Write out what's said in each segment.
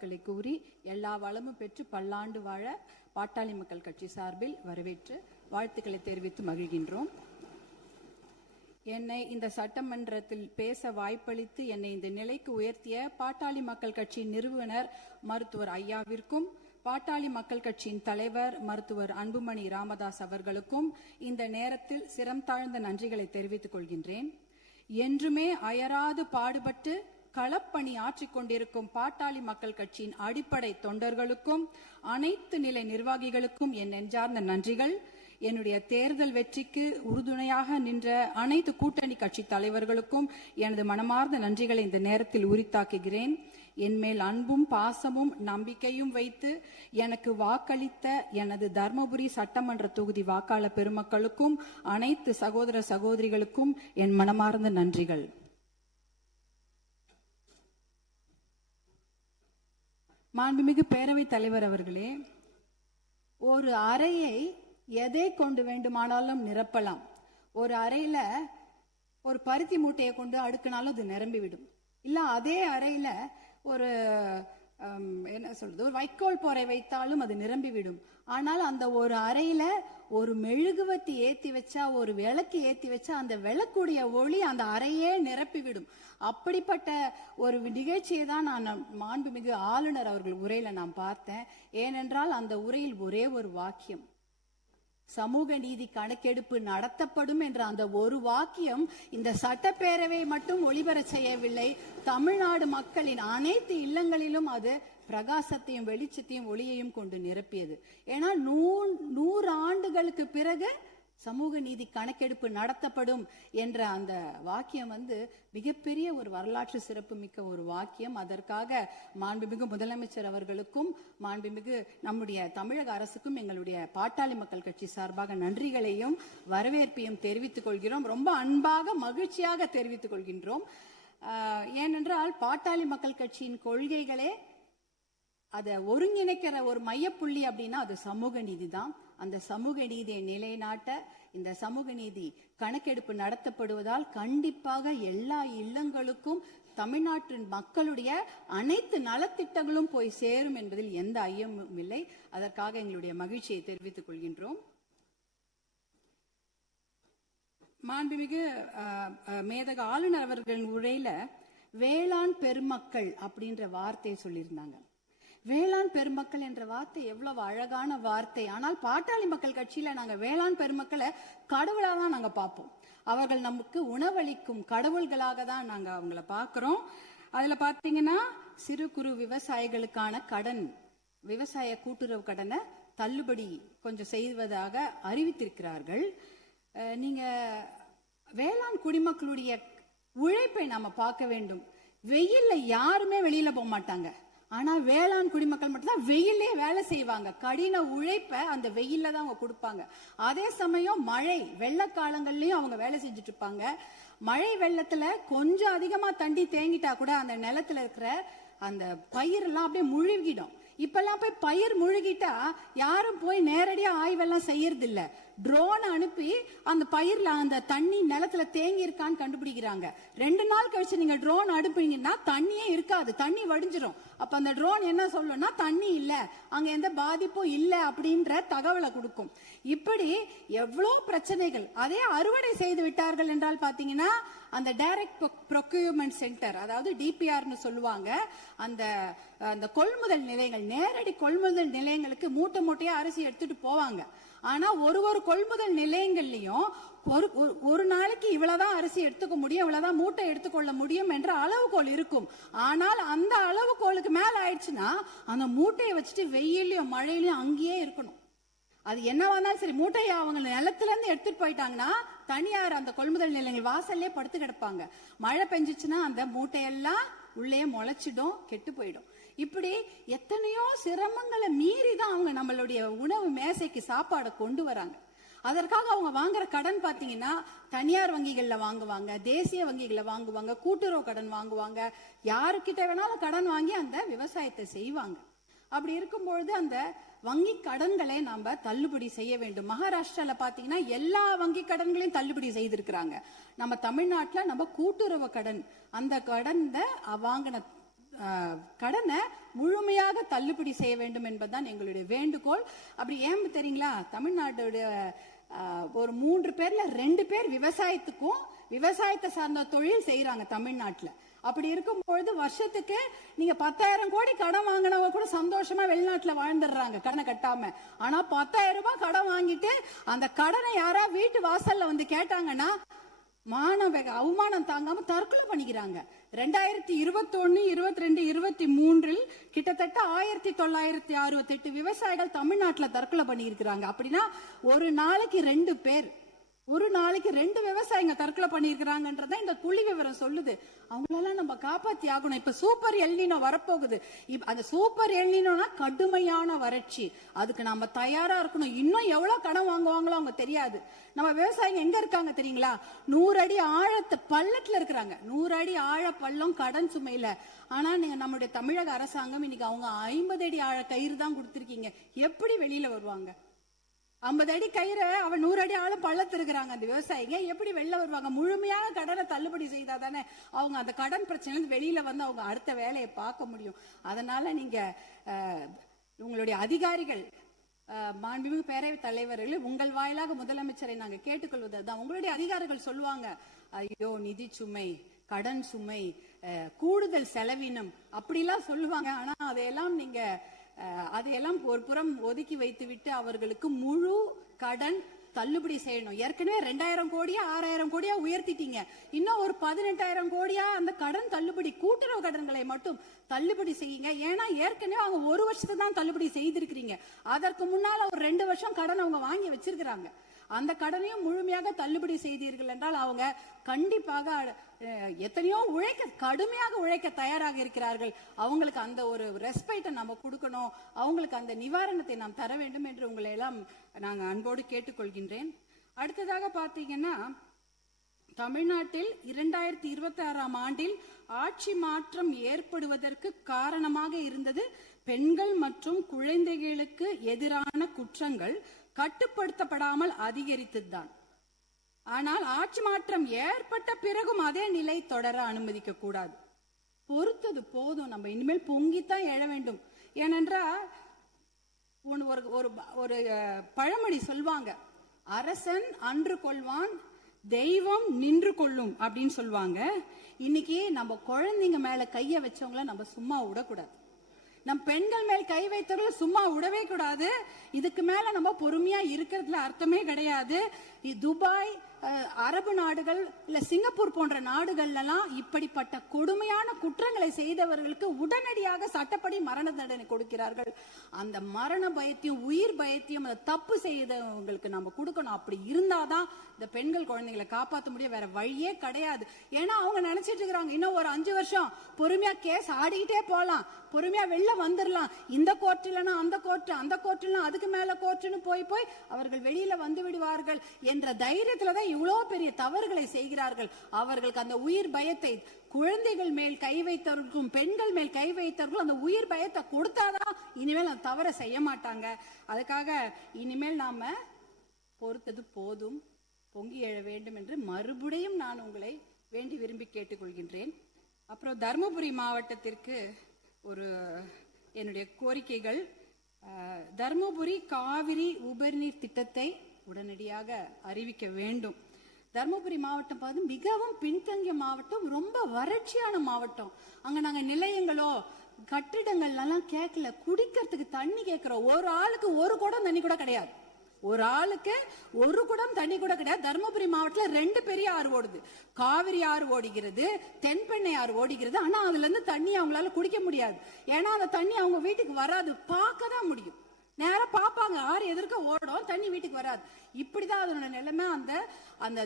வாழ்த்துக்களை கூறி எல்லா வளமும் பெற்று பல்லாண்டு வாழ பாட்டாளி மக்கள் கட்சி சார்பில் வரவேற்று வாழ்த்துக்களை தெரிவித்து மகிழ்கின்றோம். என்னை இந்த சட்டமன்றத்தில் பேச வாய்ப்பளித்து என்னை இந்த நிலைக்கு உயர்த்திய பாட்டாளி மக்கள் கட்சியின் நிறுவனர் மருத்துவர் ஐயாவிற்கும், பாட்டாளி மக்கள் கட்சியின் தலைவர் மருத்துவர் அன்புமணி ராமதாஸ் அவர்களுக்கும் இந்த நேரத்தில் சிரம் தாழ்ந்த நன்றிகளை தெரிவித்துக் கொள்கின்றேன். என்றுமே அயராது பாடுபட்டு களப்பணி ஆற்றிக் கொண்டிருக்கும் பாட்டாளி மக்கள் கட்சியின் அடிப்படை தொண்டர்களுக்கும் அனைத்து நிலை நிர்வாகிகளுக்கும் என் நெஞ்சார்ந்த நன்றிகள். என்னுடைய தேர்தல் வெற்றிக்கு உறுதுணையாக நின்ற அனைத்து கூட்டணி கட்சி தலைவர்களுக்கும் எனது மனமார்ந்த நன்றிகளை இந்த நேரத்தில் உரித்தாக்குகிறேன். என்மேல் அன்பும் பாசமும் நம்பிக்கையும் வைத்து எனக்கு வாக்களித்த எனது தர்மபுரி சட்டமன்ற தொகுதி வாக்காளர் பெருமக்களுக்கும் அனைத்து சகோதர சகோதரிகளுக்கும் என் மனமார்ந்த நன்றிகள். மாண்புமிகு பேரவைத் தலைவர் அவர்களே, ஒரு அறையை எதை கொண்டு வேண்டுமானாலும் நிரப்பலாம். ஒரு அறையில ஒரு பருத்தி மூட்டையை கொண்டு அடுக்கினாலும் அது நிரம்பிவிடும். இல்ல அதே அறையில ஒரு என்ன சொல்றது, ஒரு வைக்கோல் போரை வைத்தாலும் அது நிரம்பிவிடும். ஆனால் அந்த ஒரு அறையில ஒரு மெழுகுவத்தி ஏத்தி வச்சா, ஒரு விளக்கு ஏத்தி வச்சா அந்த விளக்குடைய ஒளி அந்த அறையே நிரப்பிவிடும். அப்படிப்பட்ட ஒரு நிகழ்ச்சியை தான் நான் மாண்புமிகு ஆளுநர் அவர்கள் உரையில நான் பார்த்தேன். ஏனென்றால் அந்த உரையில் ஒரே ஒரு வாக்கியம், சமூக நீதி கணக்கெடுப்பு நடத்தப்படும் என்ற அந்த ஒரு வாக்கியம் இந்த சட்டப்பேரவை மட்டும் ஒளிபர செய்யவில்லை, தமிழ்நாடு மக்களின் அனைத்து இல்லங்களிலும் அது பிரகாசத்தையும் வெளிச்சத்தையும் ஒளியையும் கொண்டு நிரப்பியது. ஏன்னா 100 ஆண்டுகளுக்கு பிறகு சமூக நீதி கணக்கெடுப்பு நடத்தப்படும் என்ற அந்த வாக்கியம் மிகப்பெரிய ஒரு வரலாற்று சிறப்பு மிக்க ஒரு வாக்கியம். அதற்காக மாண்புமிகு முதலமைச்சர் அவர்களுக்கும் மாண்புமிகு நம்முடைய தமிழக அரசுக்கும் எங்களுடைய பாட்டாளி மக்கள் கட்சி சார்பாக நன்றிகளையும் வரவேற்பையும் தெரிவித்துக் கொள்கிறோம். ரொம்ப அன்பாக மகிழ்ச்சியாக தெரிவித்துக் கொள்கின்றோம். ஏனென்றால் பாட்டாளி மக்கள் கட்சியின் கொள்கைகளே அதை ஒருங்கிணைக்கிற ஒரு மையப்புள்ளி அப்படின்னா அது சமூக நீதி தான். அந்த சமூக நீதியை நிலைநாட்ட இந்த சமூக நீதி கணக்கெடுப்பு நடத்தப்படுவதால் கண்டிப்பாக எல்லா இல்லங்களுக்கும் தமிழ்நாட்டின் மக்களுடைய அனைத்து நலத்திட்டங்களும் போய் சேரும் என்பதில் எந்த ஐயமும் இல்லை. அதற்காக எங்களுடைய மகிழ்ச்சியை தெரிவித்துக் கொள்கின்றோம். மாண்புமிகு மேதக ஆளுநர் அவர்களின் உரையில வேளாண் பெருமக்கள் அப்படின்ற வார்த்தையை சொல்லியிருந்தாங்க. வேளாண் பெருமக்கள் என்ற வார்த்தை எவ்வளவு அழகான வார்த்தை. ஆனால் பாட்டாளி மக்கள் கட்சியில நாங்க வேளாண் பெருமக்களை கடவுளா தான் நாங்க பார்ப்போம். அவர்கள் நமக்கு உணவளிக்கும் கடவுள்களாக தான் நாங்க அவங்கள பாக்குறோம். அதுல பாத்தீங்கன்னா சிறு குறு விவசாயிகளுக்கான கடன், விவசாய கூட்டுறவு கடனை தள்ளுபடி கொஞ்சம் செய்வதாக அறிவித்திருக்கிறார்கள். நீங்க வேளாண் குடிமக்களுடைய உழைப்பை நாம பார்க்க வேண்டும். வெயில்ல யாருமே வெளியில போக மாட்டாங்க. ஆனா வேளாண் குடிமக்கள் மட்டும்தான் வெயிலே வேலை செய்வாங்க. கடின உழைப்ப அந்த வெயில்ல தான் அவங்க கொடுப்பாங்க. அதே சமயம் மழை வெள்ள காலங்கள்லயும் அவங்க வேலை செஞ்சுட்டு இருப்பாங்க. மழை வெள்ளத்துல கொஞ்சம் அதிகமா தண்ணி தேங்கிட்டா கூட அந்த நிலத்துல இருக்கிற அந்த பயிர் எல்லாம் அப்படியே முழுகிடும். இப்பெல்லாம் போய் பயிர் முழுகிட்டா யாரும் போய் நேரடியா ஆய்வெல்லாம் செய்யறது இல்ல. ட்ரோன் அனுப்பி அந்த பயிர்ல அந்த தண்ணி நிலத்துல தேங்கி இருக்கான்னு கண்டுபிடிக்கிறாங்க. 2 நாள் கழிச்சு நீங்க ட்ரோன் அனுப்புனீங்கன்னா தண்ணியே இருக்காது, தண்ணி வடிஞ்சிரும். அப்ப அந்த ட்ரோன் என்ன சொல்லும்னா தண்ணி இல்ல, அங்க எந்த பாதிப்பும் இல்ல அப்படின்ற தகவலை கொடுக்கும். இப்படி எவ்வளவு பிரச்சனைகள். அதே அறுவடை செய்து விட்டார்கள் என்றால் பாத்தீங்கன்னா அந்த டைரக்ட் ப்ரொக்யூர்மெண்ட் சென்டர், அதாவது டிபிஆர்னு சொல்லுவாங்க, அந்த கொள்முதல் நிலையங்கள், நேரடி கொள்முதல் நிலையங்களுக்கு மூட்டை மூட்டையா அரிசி எடுத்துட்டு போவாங்க. ஆனா ஒரு கொள்முதல் நிலையங்கள்லயும் ஒரு நாளைக்கு இவ்வளவுதான் அரிசி எடுத்துக்க முடியும், இவ்வளவுதான் மூட்டை எடுத்துக்கொள்ள முடியும் என்ற அளவுகோல் இருக்கும். ஆனால் அந்த அளவுகோலுக்கு மேல ஆயிடுச்சுன்னா அந்த மூட்டையை வச்சுட்டு வெயிலையும் மழையிலையும் அங்கேயே இருக்கணும். அது என்னவானாலும் சரி, மூட்டையை அவங்க நிலத்துல இருந்து எடுத்துட்டு போயிட்டாங்கன்னா தனியார் அந்த கொள்முதல் நிலையங்கள் வாசல்லே படுத்து கிடப்பாங்க. மழை பெஞ்சிச்சுன்னா அந்த மூட்டையெல்லாம் உள்ளே முளைச்சிடும், கெட்டு போயிடும். இப்படி எத்தனையோ சிரமங்களை மீறி தான் அவங்க நம்மளுடைய உணவு மேசைக்கு சாப்பாடை கொண்டு வராங்க. அதற்காக அவங்க வாங்குற கடன் பாத்தீங்கன்னா தனியார் வங்கிகள்ல வாங்குவாங்க, தேசிய வங்கிகள்ல வாங்குவாங்க, கூட்டுறவு கடன் வாங்குவாங்க, யாருக்கிட்ட வேணாலும் கடன் வாங்கி அந்த விவசாயத்தை செய்வாங்க. அப்படி இருக்கும்பொழுது அந்த வங்கி கடன்களை நாம தள்ளுபடி செய்ய வேண்டும். மகாராஷ்டிரால பாத்தீங்கன்னா எல்லா வங்கி கடன்களையும் தள்ளுபடி செய்திருக்கிறாங்க. நம்ம தமிழ்நாட்டுல நம்ம கூட்டுறவு கடன், அந்த கடனை வாங்கின கடனை முழுமையா முழுமையாக தள்ளுபடி செய்ய வேண்டும் என்பதுதான் எங்களுடைய வேண்டுகோள். அப்படி ஏன் தெரியுங்களா, தமிழ்நாட்டுடைய ஒரு 3 பேர்ல 2 பேர் விவசாயத்துக்கும் விவசாயத்தை சார்ந்த தொழில் செய்யறாங்க தமிழ்நாட்டுல. அப்படி இருக்கும் பொழுது வருஷத்துக்கு நீங்க 10,000 கோடி கடன் வாங்கினவங்க கூட சந்தோஷமா வெளிநாட்டுல வாழ்ந்துடுறாங்க கடனை கட்டாம. ஆனா 10,000 ரூபாய் கடன் வாங்கிட்டு அந்த கடனை யாரா வீட்டு வாசல்ல வந்து கேட்டாங்கன்னா அவமானம் தாங்காம தற்கொலை பண்ணிக்கிறாங்க. 2021, 22, 23 கிட்டத்தட்ட 1968 விவசாயிகள் தமிழ்நாட்டுல தற்கொலை பண்ணி இருக்கிறாங்க. அப்படின்னா ஒரு நாளைக்கு 2 பேர், ஒரு நாளைக்கு 2 விவசாயிங்க தற்கொலை பண்ணிருக்கிறாங்கன்றத இந்த புள்ளி விவரம் சொல்லுது. அவங்களெல்லாம் நம்ம காப்பாத்தி ஆகணும். இப்ப சூப்பர் எல்னினோ வரப்போகுது. அந்த சூப்பர் எல்னினோனா கடுமையான வறட்சி, அதுக்கு நம்ம தயாரா இருக்கணும். இன்னும் எவ்வளவு கடன் வாங்குவாங்களோ அவங்க தெரியாது. நம்ம விவசாயிங்க எங்க இருக்காங்க தெரியுங்களா, 100 அடி ஆழத்து பள்ளத்துல இருக்கிறாங்க. 100 அடி ஆழ பள்ளம் கடன் சுமையில. ஆனா நீங்க நம்மளுடைய தமிழக அரசாங்கம் இன்னைக்கு அவங்க 50 அடி ஆழ கயிறு தான் கொடுத்திருக்கீங்க. எப்படி வெளியில வருவாங்க? 50 அடி கயிறு அவன் 100 அடி ஆளும் பள்ளத்து இருக்கிறாங்க. அந்த விவசாயிங்க எப்படி வெளில வருவாங்க? முழுமையாக கடனை தள்ளுபடி செய்தா தானே அவங்க அந்த கடன் பிரச்சனை வெளியில வந்து அவங்க அடுத்த வேலையை பார்க்க முடியும். அதனால நீங்க உங்களுடைய அதிகாரிகள், மாண்புமிகு பேரவைத் தலைவர்கள், உங்கள் வாயிலாக முதலமைச்சரை நாங்க கேட்டுக்கொள்வதுதான், உங்களுடைய அதிகாரிகள் சொல்லுவாங்க, ஐயோ நிதி சுமை, கடன் சுமை, கூடுதல் செலவினம் அப்படிலாம் சொல்லுவாங்க. ஆனா அதையெல்லாம் நீங்க அதையெல்லாம் ஒரு புறம் ஒதுக்கி வைத்து விட்டு அவர்களுக்கு முழு கடன் தள்ளுபடி செய்யணும். ஏற்கனவே 2,000 கோடியா 6,000 கோடியா உயர்த்திட்டீங்க. இன்னும் ஒரு 18,000 கோடியா அந்த கடன் தள்ளுபடி, கூட்டுறவு கடன்களை மட்டும் தள்ளுபடி செய்யுங்க. ஏன்னா ஏற்கனவே அவங்க 1 வருஷத்துக்கு தான் தள்ளுபடி செய்திருக்கிறீங்க. அதற்கு முன்னால ஒரு 2 வருஷம் கடன் அவங்க வாங்கி வச்சிருக்கிறாங்க. அந்த கடனையும் முழுமையாக தள்ளுபடி செய்தீர்கள் என்றால் அவங்க கண்டிப்பாக எத்தனையோ கடுமையாக உழைக்க தயாராக இருக்கிறார்கள். அவங்களுக்கு அந்த ஒரு ரெஸ்பெக்டை நம்ம கொடுக்கணும், அவங்களுக்கு அந்த நிவாரணத்தை நாம் தர வேண்டும் என்று உங்களை எல்லாம் நாங்க அன்போடு கேட்டுக்கொள்கின்றேன். அடுத்ததாக பாத்தீங்கன்னா, தமிழ்நாட்டில் 2026ஆம் ஆண்டில் ஆட்சி மாற்றம் ஏற்படுவதற்கு காரணமாக இருந்தது பெண்கள் மற்றும் குழந்தைகளுக்கு எதிரான குற்றங்கள் கட்டுப்படுத்தப்படாமல் அதிகரித்ததுதான். ஆனால் ஆட்சி மாற்றம் ஏற்பட்ட பிறகும் அதே நிலை தொடர அனுமதிக்க கூடாது. பொறுத்தது போதும், நம்ம இனிமேல் பொங்கித்தான் எழ வேண்டும். ஏனென்றால் ஒரு பழமொழி சொல்வாங்க, அரசன் அன்று கொள்வான், தெய்வம் நின்று கொள்ளும் அப்படின்னு சொல்லுவாங்க. இன்னைக்கு நம்ம குழந்தைங்க மேல கைய வச்சவங்கள நம்ம சும்மா விடக்கூடாது. நம் பெண்கள் மேல் கை வைத்தவர்கள் சும்மா விடவே கூடாது. இதுக்கு மேல நம்ம பொறுமையா இருக்கிறதுல அர்த்தமே கிடையாது. துபாய், அரபு நாடுகள், இல்ல சிங்கப்பூர் போன்ற நாடுகள்லாம் இப்படிப்பட்ட கொடுமையான குற்றங்களை செய்தவர்களுக்கு உடனடியாக சட்டப்படி மரண தண்டனை கொடுக்கிறார்கள். அந்த மரண பயத்தையும் உயிர் பயத்தையும் அந்த தப்பு செய்தவங்களுக்கு நம்ம கொடுக்கணும். அப்படி இருந்தாதான் இந்த பெண்கள் குழந்தைகளை காப்பாற்ற முடியும். வேற வழியே கிடையாது. ஏன்னா அவங்க நினைச்சிட்டு இருக்கிறாங்க, இன்னும் ஒரு 5 வருஷம் பொறுமையா கேஸ் ஆடிக்கிட்டே போலாம், பொறுமையா வெளில வந்துடலாம், இந்த கோர்ட் இல்லைன்னா அந்த கோர்ட், அந்த கோர்ட் இல்லைன்னா அதுக்கு மேல கோர்ட்னு போய் அவர்கள் வெளியில வந்து விடுவார்கள் என்ற தைரியத்துலதான் இவ்வளவு பெரிய தவறுகளை செய்கிறார்கள். அவர்களுக்கு அந்த உயிர் பயத்தை, குழந்தைகள் மேல் கை வைத்தவர்களுக்கும் பெண்கள் மேல் கை வைத்தவர்களும் அந்த உயிர் பயத்தை கொடுத்தாதான் இனிமேல் அந்த தவறை செய்ய மாட்டாங்க. அதுக்காக இனிமேல் நாம பொறுத்தது போதும், பொங்கி எழ வேண்டும் என்று மறுபடியும் நான் உங்களை வேண்டி விரும்பி கேட்டுக்கொள்கின்றேன். அப்புறம் தருமபுரி மாவட்டத்திற்கு ஒரு என்னுடைய கோரிக்கைகள், தருமபுரி காவிரி உபரிநீர் திட்டத்தை உடனடியாக அறிவிக்க வேண்டும். தருமபுரி மாவட்டம் மிகவும் பின்தங்கிய மாவட்டம், ரொம்ப வறட்சியான மாவட்டம். அங்க நாங்க நிலையங்களோ கட்டிடங்கள் எல்லாம் கேட்கல, குடிக்கிறதுக்கு தண்ணி கேட்கிறோம். ஒரு ஆளுக்கு ஒரு குடம் தண்ணி கூட கிடையாது, ஒரு ஆளுக்கு ஒரு குடம் தண்ணி கூட கிடையாது. தருமபுரி மாவட்டத்தில் 2 பெரிய ஆறு ஓடுது, காவிரி ஆறு ஓடுகிறது, தென்பெண்ணை ஆறு ஓடுகிறது. ஆனா அதுல இருந்து தண்ணி அவங்களால குடிக்க முடியாது. ஏன்னா அந்த தண்ணி அவங்க வீட்டுக்கு வராது, பார்க்க தான் முடியும். நேரா பாப்பாங்க, ஆறு எதிர்க்க ஓடும், தண்ணி வீட்டுக்கு வராது. இப்படிதான் அதோட நிலைமை. அந்த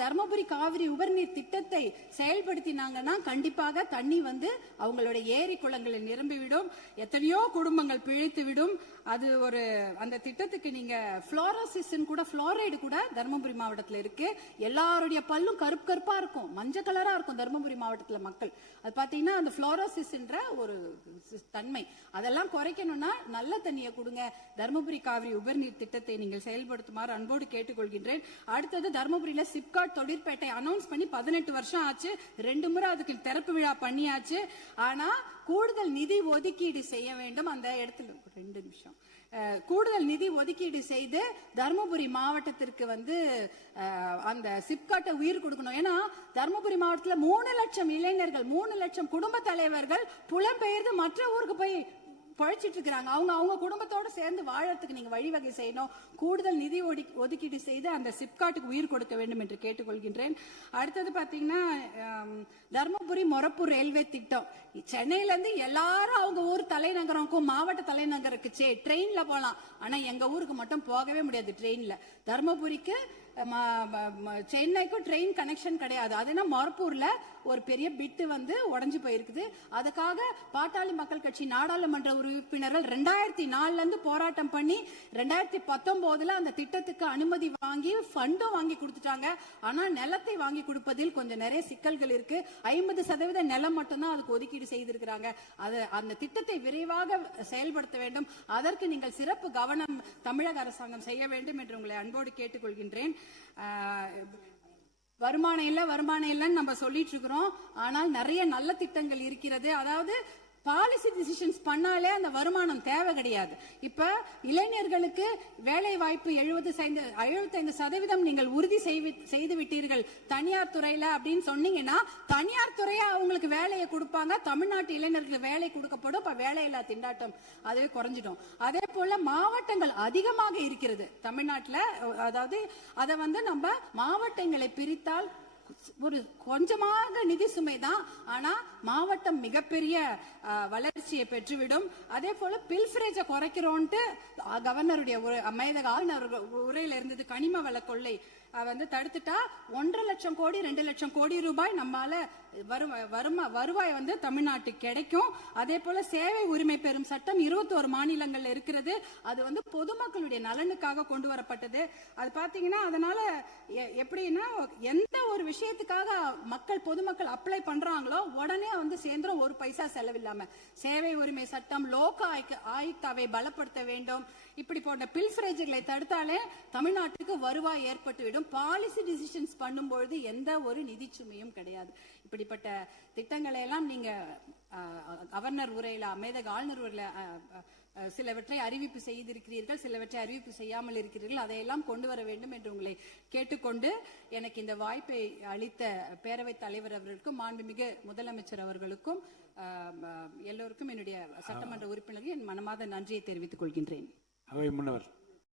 தர்மபுரி காவிரி உபரிநீர் திட்டத்தை செயல்படுத்தினாங்கன்னா கண்டிப்பாக தண்ணி வந்து அவங்களோட ஏரி குளங்களில் நிரம்பிவிடும், எத்தனையோ குடும்பங்கள் பிழைத்து விடும். அது ஒரு அந்த திட்டத்துக்கு நீங்க புளோரோசிஸ் கூட, புளோரைடு கூட தர்மபுரி மாவட்டத்தில் இருக்கு. எல்லாருடைய பல்லும் கருப்பு கருப்பா இருக்கும், மஞ்சள் கலரா இருக்கும் தர்மபுரி மாவட்டத்துல மக்கள். அது பாத்தீங்கன்னா அந்த புளோரோசிஸ் என்ற ஒரு தன்மை, அதெல்லாம் குறைக்கணும்னா நல்ல தண்ணியை கொடுங்க. தருமபுரி காவிரி உபர்நீர் திட்டத்தை நீங்கள் செயல்படுத்துமாறு அன்போடு கேட்டுக்கொள்கின்றேன். அடுத்தது தருமபுரியில சிப்காட் தொழிற்பேட்டை அனௌன்ஸ் பண்ணி 18 வருஷம் ஆச்சு. 2 முறை அதுக்கு திறப்பு விழா பண்ணியாச்சு. ஆனா கூடுதல் நிதி ஒதுக்கீடு செய்ய வேண்டும். அந்த இடத்துல 2 நிமிஷம் கூடுதல் நிதி ஒதுக்கீடு செய்து தருமபுரி மாவட்டத்திற்கு அந்த சிப்காட்டை உயிர் கொடுக்கணும். ஏன்னா தருமபுரி மாவட்டத்தில் 3 லட்சம் இளைஞர்கள், 3 லட்சம் குடும்ப தலைவர்கள் புலம்பெயர்ந்து மற்ற ஊருக்கு போய் பழிச்சிட்டு இருக்கிறாங்க. அவங்க குடும்பத்தோட சேர்ந்து வாழறதுக்கு நீங்க வழிவகை செய்யணும். கூடுதல் நிதி ஒதுக்கீடு செய்து அந்த சிப்காட்டுக்கு உயிர் கொடுக்க வேண்டும் என்று கேட்டுக்கொள்கின்றேன். அடுத்தது பாத்தீங்கன்னா தர்மபுரி மொரப்பூர் ரயில்வே திட்டம். சென்னையில இருந்து எல்லாரும் அவங்க ஊர் தலைநகருக்கும் மாவட்ட தலைநகருக்கு ட்ரெயின்ல போலாம். ஆனா எங்க ஊருக்கு மட்டும் போகவே முடியாது ட்ரெயின்ல. தர்மபுரிக்கு சென்னைக்கும் ட்ரெயின் கனெக்ஷன் கிடையாது. அதுனா மொரப்பூர்ல ஒரு பெரிய பிட்டு உடைஞ்சு போயிருக்குது. அதுக்காக பாட்டாளி மக்கள் கட்சி நாடாளுமன்ற உறுப்பினர்கள் 2004 இருந்து போராட்டம் பண்ணி 2019 அந்த திட்டத்துக்கு அனுமதி வாங்கி ஃபண்டும் வாங்கி கொடுத்துட்டாங்க. ஆனா நிலத்தை வாங்கி கொடுப்பதில் கொஞ்சம் நிறைய சிக்கல்கள் இருக்கு. 50% நிலம் மட்டும்தான் அதுக்கு ஒதுக்கீடு செய்திருக்கிறாங்க. அந்த திட்டத்தை விரைவாக செயல்படுத்த வேண்டும். அதற்கு நீங்கள் சிறப்பு கவனம் தமிழக அரசாங்கம் செய்ய வேண்டும் என்று உங்களை அன்போடு கேட்டுக்கொள்கின்றேன். வருமானம் இல்லைன்னு நம்ம சொல்லிட்டு இருக்கிறோம். ஆனால் நிறைய நல்ல திட்டங்கள் இருக்கிறது. அதாவது பாலிசி டிசிஷன்ஸ் பண்ணாலே அந்த வருமானம் தேவை கிடையாது. இப்ப இளைஞர்களுக்கு வேலை வாய்ப்பு 75% நீங்கள் உறுதி செய்து விட்டீர்கள் தனியார் துறையில அப்படின்னு சொன்னீங்கன்னா, தனியார் துறையா அவங்களுக்கு வேலையை கொடுப்பாங்க. தமிழ்நாட்டு இளைஞர்களுக்கு வேலை கொடுக்கப்படும். இப்ப வேலையில்லா திண்டாட்டம் அதுவே குறைஞ்சிடும். அதே போல மாவட்டங்கள் அதிகமாக இருக்கிறது தமிழ்நாட்டுல. அதாவது அதை நம்ம மாவட்டங்களை பிரித்தால் ஒரு கொஞ்சமாக நிதி சுமை தான். ஆனா மாவட்டம் மிகப்பெரிய வளர்ச்சியை பெற்றுவிடும். அதே போல பில்ஃபரேஜ குறைக்கிறோம்ட்டு கவர்னருடைய மேதக ஆளுநர் உரையில இருந்தது. கனிம வள கொள்ளை தடுத்துட்டா 1.5 லட்சம் கோடி 2 லட்சம் கோடி ரூபாய் நம்மால வருவாய் தமிழ்நாட்டுக்கு கிடைக்கும். அதே போல சேவை உரிமை பெறும் சட்டம் 21 மாநிலங்கள்ல இருக்கிறது. அது பொதுமக்களுடைய நலனுக்காக கொண்டு வரப்பட்டது. அது பாத்தீங்கன்னா அதனால எப்படின்னா எந்த ஒரு விஷயத்துக்காக பொதுமக்கள் அப்ளை பண்றாங்களோ உடனே சேர்ந்துரும், ஒரு பைசா செலவில்லாம. சேவை உரிமை சட்டம், லோக ஆயுக்தாவை பலப்படுத்த வேண்டும். இப்படி போன்ற பில்ஃபரேஜ்களை தடுத்தாலே தமிழ்நாட்டுக்கு வருவாய் ஏற்பட்டுவிடும். பாலிசி டிசிஷன்ஸ் பண்ணும்போது எந்த ஒரு நிதி சுமையும் கிடையாது. இப்படிப்பட்ட திட்டங்களை எல்லாம் நீங்க கவர்னர் உரையில, மேதக ஆளுநர் உரையில சிலவற்றை அறிவிப்பு செய்திருக்கிறீர்கள், சிலவற்றை அறிவிப்பு செய்யாமல் இருக்கிறீர்கள். அதையெல்லாம் கொண்டு வர வேண்டும் என்று உங்களை கேட்டுக்கொண்டு, எனக்கு இந்த வாய்ப்பை அளித்த பேரவைத் தலைவர் அவர்களுக்கும் மாண்புமிகு முதலமைச்சர் அவர்களுக்கும் எல்லோருக்கும் என்னுடைய சட்டமன்ற உறுப்பினர்கள் என் மனமார்ந்த நன்றியை தெரிவித்துக் கொள்கின்றேன். அவை முன்னவர்